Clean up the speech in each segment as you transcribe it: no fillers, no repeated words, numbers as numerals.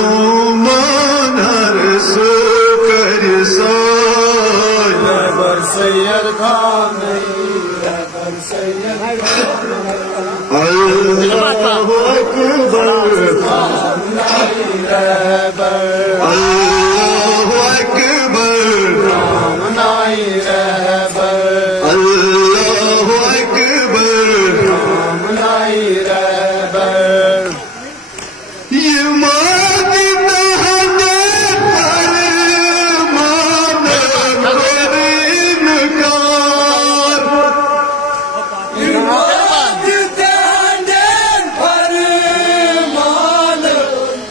मजलूमान हर सो कर साय रहबर सैयद खान रहबर सैयद अल्लाहु अकबर अल्लाहु अकबर नाई रहबर अल्लाहु अकबर नाई रहबर ये मांगता हमें फरमान कर इनकार ये मांगता हमें फरमान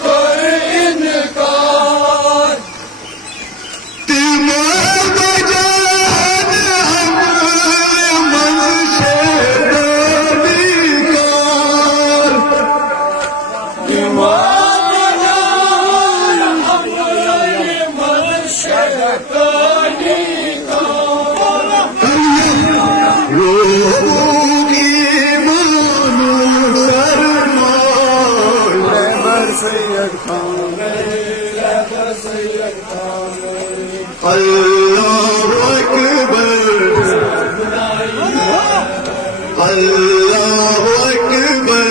कर इनकार तुम्हारा जान हम मंशे बेकार अल्लाहु अकबर अल्लाहु अकबर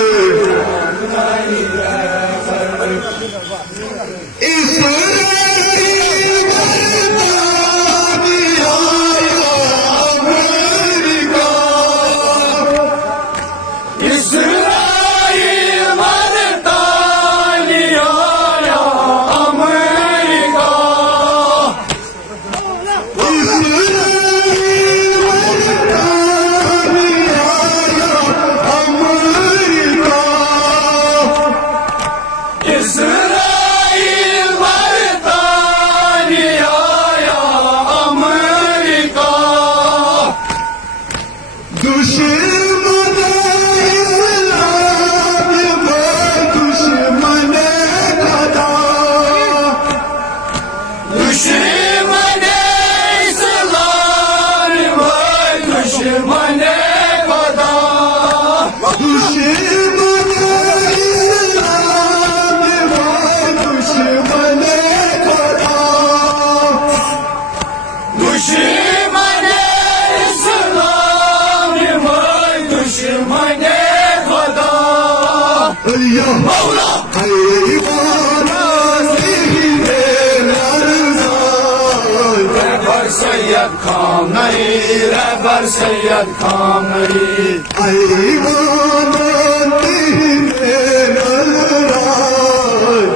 सैयद खामनी रहबर सैयद खामनी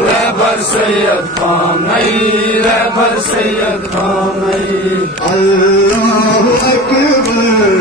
रहबर सैयद खामनी रहबर सैयद खामनी अल्लाहु अकबर